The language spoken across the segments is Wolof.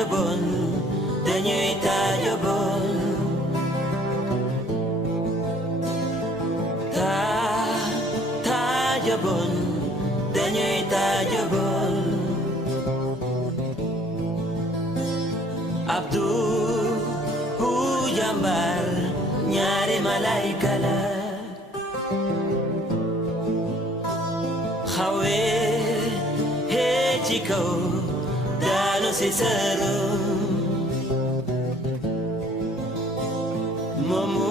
tajabon dañuy tajabon tajabon dañuy tajabon Abdu hu jambar ñaari malaika la xawe he ci kaw daanu si sërum moomu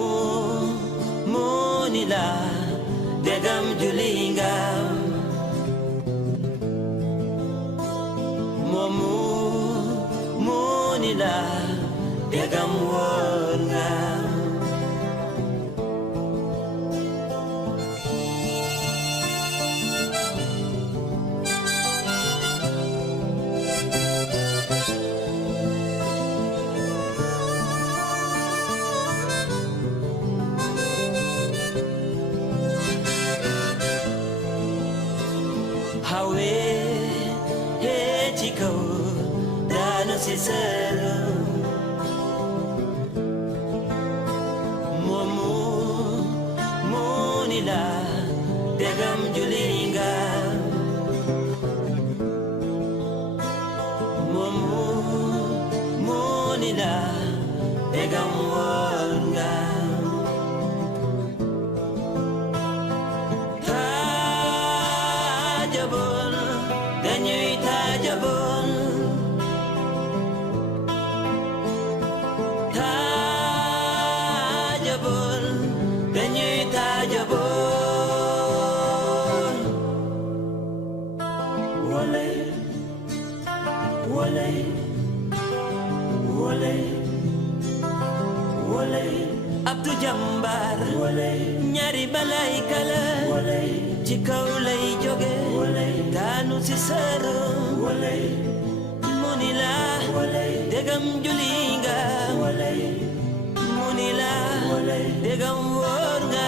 moo ni la degam juli ngam moomu moo ni la degam woor ngam hawe he ci kaw daanu si sërum moomu moo ni la degam juli ngam moomu moo ni la degam woor ngam tajabon dañuy tajabon tajabon dañuy tajabon walay walay walay walay Abdu Jambar walay ñaari malaika la walay ci kaw lay jóge daanu si sërum mu ni la degam juli nga mu ni la degam wóor nga